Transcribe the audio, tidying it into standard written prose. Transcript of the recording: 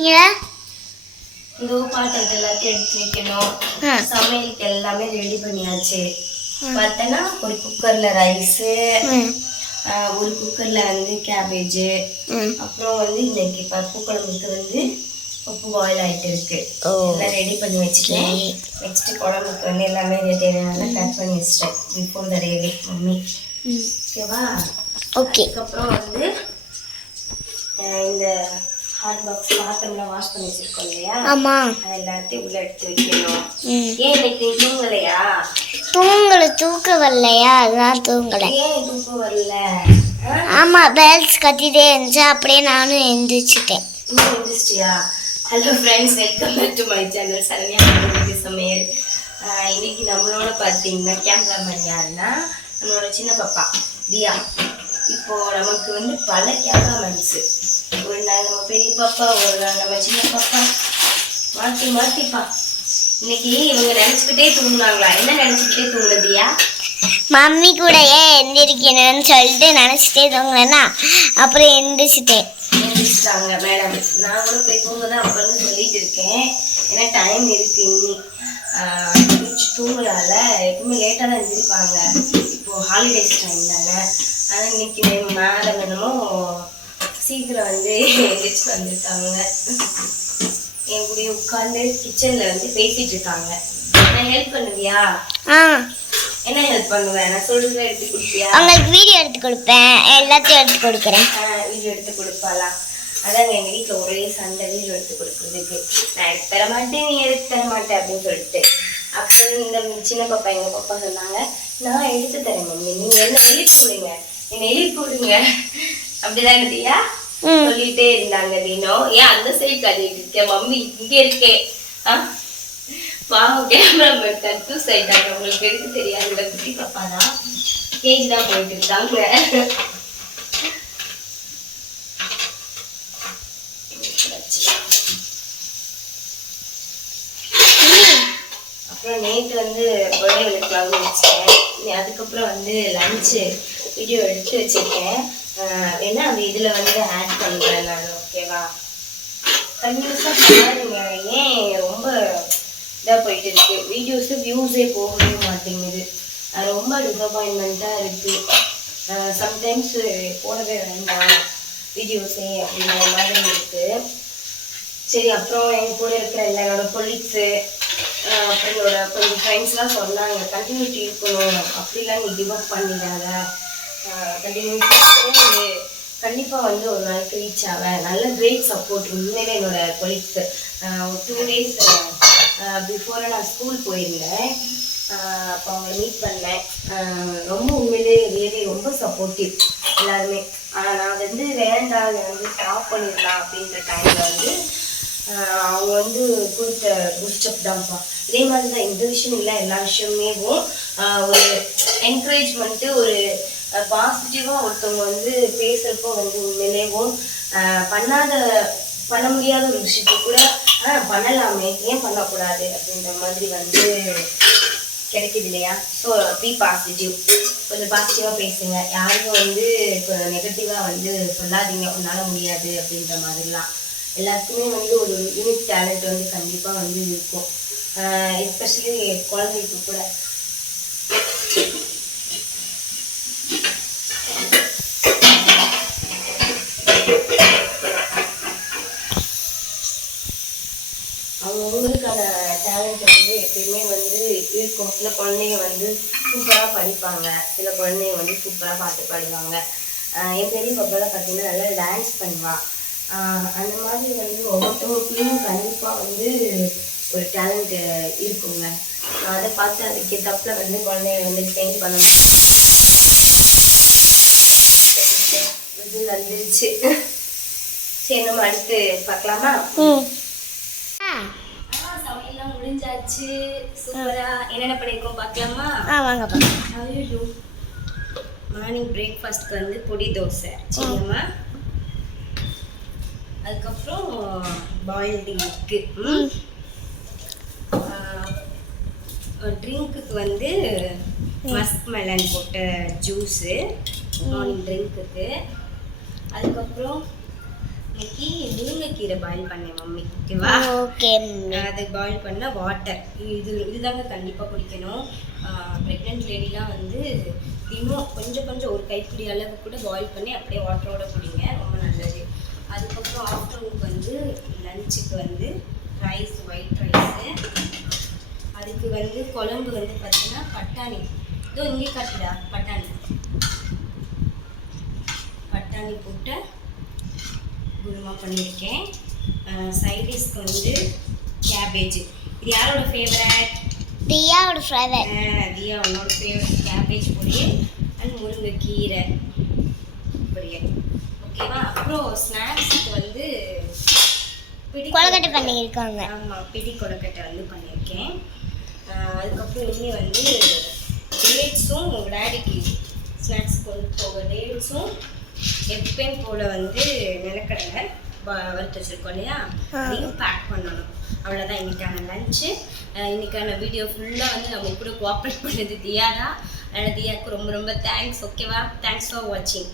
பண்ணிட்டீங்க? இதோ பாத்திரத்தை எல்லாத்தையும் எடுத்து வைக்கணும். சமையலுக்கு எல்லாமே ரெடி பண்ணியாச்சு. பார்த்தனா ஒரு குக்கர்ல ரைஸு, ஒரு குக்கர்ல வந்து கேபேஜ், அப்புறம் வந்து இன்னைக்கு பருப்பு குழம்புக்கு வந்து பப்பு பாயில் ஆகிட்டு இருக்கு. எல்லாம் ரெடி பண்ணி வச்சுட்டேன். நெக்ஸ்ட் குழம்புக்கு வந்து எல்லாமே தேவையான கட் பண்ணி வச்சுட்டேன் பிஃபோர் த டே மம்மி. ஓகேவா? ஓகே. அதுக்கப்புறம் வந்து இந்த ஹாட் பாக்ஸ் பாத்திரம்லாம் வாஷ் பண்ணி வச்சிருக்கோம் இல்லையா? ஆமா. அது எல்லாத்தையும் உள்ள எடுத்து வைக்கணும். ஏன் இன்னைக்கு தூங்கலையா? தூக்க வரலையா? அதான் தூங்கலை. ஏன் தூக்கம் வரல? ஆமா, பெல்ஸ் கத்திட்டே இருந்துச்சு, அப்படியே நானும் எந்திரிச்சிட்டேன். எந்திரிச்சிட்டியா? Hello friends, welcome back to my channel Saranya Samayal. இன்னைக்கு நம்மளோட பார்த்தீங்கன்னா கேமராமேன் யாருன்னா நம்மளோட சின்ன பாப்பா தியா. இப்போ நமக்கு வந்து பல கேமராமேன்ஸு. ஒரு நாள் நம்ம பெரிய பாப்பா, ஒரு நாள் நம்ம சின்ன பாப்பா, மாற்றிப்பா. இன்னைக்கு இவங்க நினச்சிக்கிட்டே தூங்குனாங்களா? என்ன நினச்சிக்கிட்டே தூங்குனதியா? மம்மி கூட ஏன் எந்திரிக்கணும்னு சொல்லிட்டு நினச்சிட்டே தூங்கினேன்னா அப்புறம் எந்திரிச்சிட்டாங்க மேடம். நான் கூட போய் தூங்குதான் அப்படின்னு சொல்லிட்டு இருக்கேன். ஏன்னா டைம் இருக்கு இன்னி. தூங்கலால எப்பவுமே லேட்டாக தான் எந்திரிப்பாங்க. இப்போது ஹாலிடேஸ் டைம் தானே. ஆனால் இன்னைக்கு மேடம் என்னமோ சீக்கிரம் வந்து எந்திரிச்சு வந்திருக்காங்க. என் கூட உட்காந்து கிச்சன்ல வந்து பேசிட்டு இருக்காங்க. நான் ஹெல்ப் பண்ணுவியா? என்ன ஹெல்ப் பண்ணுவேன்? நான் சொல்றதை எடுத்து கொடுப்பியா? உங்களுக்கு வீடியோ எடுத்து கொடுப்பேன், எல்லாத்தையும் எடுத்து கொடுக்குறேன். வீடியோ எடுத்து கொடுப்பாளா? அதாங்க எங்கள் வீட்டில் ஒரே சண்டை வீடியோ எடுத்து கொடுக்குறதுக்கு. நான் எடுத்து தர மாட்டேன், நீ எடுத்து தர மாட்டேன் அப்படின்னு சொல்லிட்டு. அப்புறம் இந்த சின்ன பாப்பா எங்கள் பாப்பா சொன்னாங்க, நான் எடுத்து தரேன் மம்மி, நீங்கள் என்ன எழுப்பி விடுங்க அப்படிதான் இருந்தியா சொல்லிட்டே இருந்தாங்க. தினம் ஏன் அந்த சைடு காட்டிட்டு இருக்கேன், மம்மி இங்கே இருக்கேன். பாவம் கேமராமேன் கன்ஃபியூஸ் ஆயிட்டாங்க. உங்களுக்கு எடுக்க தெரியாதுல, குட்டி பாப்பா தான் கேஜி தான் போயிட்டு இருக்காங்க. அப்புறம் நேற்று வந்து பர்த்டே விளக்கலாம் வச்சேன். அதுக்கப்புறம் வந்து லஞ்சு வீடியோ எடுத்து வச்சிருக்கேன். ஏன்னா அந்த இதில் வந்து ஆட் பண்ணுறேன் நான். ஓகேவா? கண்டிப்பாக பாருங்க. ஏன் ரொம்ப இதாக போயிட்டு இருக்கு வீடியோஸு, வியூஸே போகவே மாட்டேங்குது. ரொம்ப டிசப்பாயின்மெண்ட்டாக இருக்குது. சம்டைம்ஸ் போடவே வேண்டாம் வீடியோஸே அப்படிங்கிற மாதிரி இருக்குது. சரி, அப்புறம் என் கூட இருக்கிற என்னோட கொலீக்ஸு, அப்புறம் என்னோட கொஞ்சம் ஃப்ரெண்ட்ஸ்லாம் சொன்னாங்க, கண்டினியூட்டி இருக்கணும், அப்படிலாம் நீ கிவ் அப் பண்ணிடாத, கண்டினியூட்டி கண்டிப்பாக வந்து ஒரு நாளைக்கு ரீச் ஆவேன். நல்ல கிரேட் சப்போர்ட் உண்மையிலே என்னோட கொலீக்ஸு. ஒரு 2 days பிஃபோராக நான் ஸ்கூல் போயிருந்தேன். அப்போ அவங்களை மீட் பண்ணேன். ரொம்ப உண்மையிலே ரியலி ரொம்ப சப்போர்ட்டிவ் எல்லாருமே. ஆனால் நான் வந்து வேண்டாம், அதை வந்து ஸ்டாப் பண்ணிடலாம் அப்படின்ற டைமில் வந்து அவங்க வந்து கொடுத்த பூஸ்டப் தான்ப்பா. இதே மாதிரி தான் இந்த விஷயம் இல்லை, எல்லா விஷயமுமே ஒரு என்கரேஜ்மெண்ட்டு, ஒரு பாசிட்டிவாக ஒருத்தவங்க வந்து பேசுகிறப்போ வந்து உண்மையிலேவும் பண்ண முடியாத ஒரு விஷயத்த கூட பண்ணலாமே, ஏன் பண்ணக்கூடாது அப்படின்ற மாதிரி வந்து கிடைக்குது இல்லையா? ஸோ பி பாசிட்டிவ், கொஞ்சம் பாசிட்டிவாக பேசுங்க. யாருக்கும் வந்து நெகட்டிவாக வந்து சொல்லாதீங்க, உன்னால் முடியாது அப்படின்ற மாதிரிலாம். எல்லாத்துக்குமே வந்து ஒரு யூனிக் டேலண்ட் வந்து கண்டிப்பாக வந்து இருக்கும். எஸ்பெஷலி குழந்தைக்கு கூட. அவங்களுக்கான டேலண்ட் வந்து எப்பயுமே வந்து இருக்கும். சில குழந்தைங்க வந்து சூப்பராக படிப்பாங்க, சில குழந்தைங்க வந்து சூப்பராக பாட்டு பாடுவாங்க. என் பெரிய பாப்பாலாம் பார்த்தீங்கன்னா நல்லா டான்ஸ் பண்ணுவாள். அந்த மாதிரி வந்து ஒவ்வொருத்தவங்களுக்கும் கண்டிப்பாக வந்து ஒரு டேலண்ட் இருக்குங்க. அதை பார்த்து அதுக்கு தப்பில் வந்து குழந்தைங்க வந்து ட்ரெயின் பண்ணணும். இது வந்துருச்சு. சரி, நம்ம அடுத்து பார்க்கலாமா? சமையல்லாம் முடிஞ்சாச்சு. சூப்பரா என்னென்ன பண்ணியிருக்கோம் பார்க்கலாமா? வாங்க. மார்னிங் பிரேக்ஃபாஸ்ட்க்கு வந்து பொடி தோசை. சரிம்மா. அதுக்கப்புறம் பாயில்டு எக்கு. ட்ரிங்க்குக்கு வந்து மஸ்க் மெலன் போட்ட ஜூஸு மார்னிங் ட்ரிங்க்குக்கு. அதுக்கப்புறம் இன்னைக்கு முருங்கைக்கீரை பாயில் பண்ணேன் மம்மி, ஓகேவா? Okay mummy. அது பாயில் பண்ண வாட்டர் இதுதாங்க கண்டிப்பாக குடிக்கணும். ப்ரெக்னென்ட் லேடிலாம் வந்து இன்னும் கொஞ்சம் கொஞ்சம் ஒரு கைப்பிடி அளவு கூட பாயில் பண்ணி அப்படியே வாட்டரோட குடிங்க, ரொம்ப நல்லது. அதுக்கப்புறம் ஆஃப்டர்நூனுக்கு வந்து லஞ்சுக்கு வந்து ரைஸ், ஒயிட் ரைஸு. அதுக்கு வந்து குழம்பு வந்து பார்த்தீங்கன்னா பட்டாணி, இதோ இங்கே காட்டுடா, பட்டாணி போட்டு குருமா பண்ணியிருக்கேன். சைடிஷ்க்கு வந்து கேபேஜ். இது யாரோட ஃபேவரட்? தியாவோட ஃபேவரட். தியா உன்னோட ஃபேவரட். கேபேஜ் பொரியல் அண்ட் முருங்கைக்கீரை பொரியல், ஓகேவா? அப்புறம் ஸ்நாக்ஸுக்கு வந்து கொழுக்கட்டை பண்ணியிருக்காங்க. ஆமாம், பிடி கொழுக்கட்டை வந்து பண்ணியிருக்கேன். அதுக்கப்புறம் இனி வந்து டேட்ஸும் டேடிக்கு ஸ்நாக்ஸ் கொண்டு போக டேட்ஸும் எப்பயும் போல் வந்து நிலக்கடலை வறுத்து வச்சுருக்கோம் இல்லையா, அதையும் பேக் பண்ணணும். அவ்வளோதான் இன்றைக்கான லஞ்சு. இன்றைக்கான வீடியோ ஃபுல்லாக வந்து நம்ம கூட கோஆப்ரேட் பண்ணது தியா தான். அதனால் தியாவுக்கு ரொம்ப ரொம்ப தேங்க்ஸ், ஓகேவா? தேங்க்ஸ் ஃபார் வாட்சிங்.